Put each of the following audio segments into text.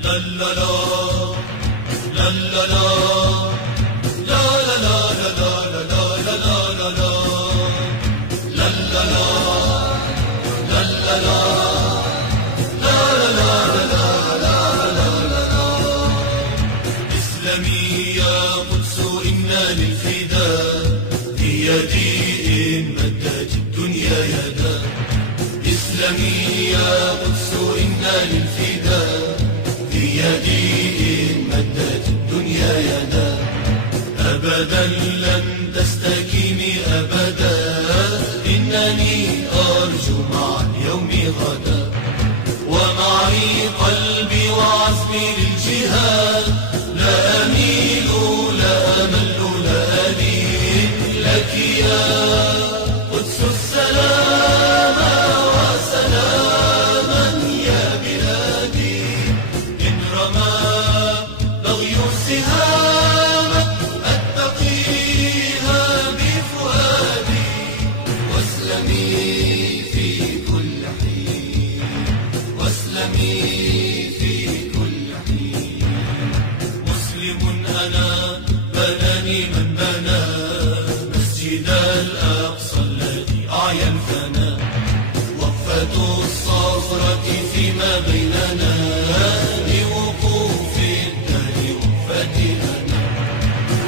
لا لا لا لا لا لا لا لا لا لا لا لا لا لا لا لا لا إسلامي يا قدس إنا للفداء بيدي إن مدت الدنيا يدا. إسلامي يا قدس إنا للفداء بيدي إن مدت الدنيا يدا. أبدا لن تستكيني أبدا، إنني أرجو مع اليوم غدا، ومعي قلبي وعزمي للجهاد. لا أميل لا أمل لا ألين لك يا قدس السلام وسلاما يا بلادي. إن رمى بغي السهام أتقيها بفؤادي، واسلمي في كل حين، واسلمي في كل حين. مسلم أنا بناني من بنى مسجد الأقصى الذي أعيا الفنا. وقفة الصخرة فيما بيننا لوقوف الدهر وقفتي أنا،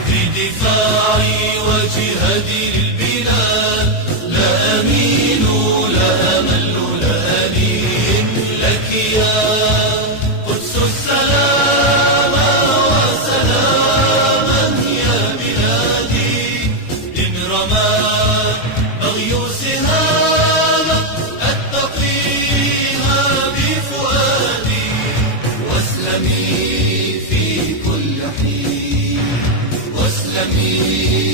في دفاعي وجهادي للبلاد. لا أميل لا أمل لا ألين لك يا قدس السلام وسلاما يا بلادي. إن رمى بغي سهام أتقيها بفؤادي، واسلمي في كل حين، واسلمي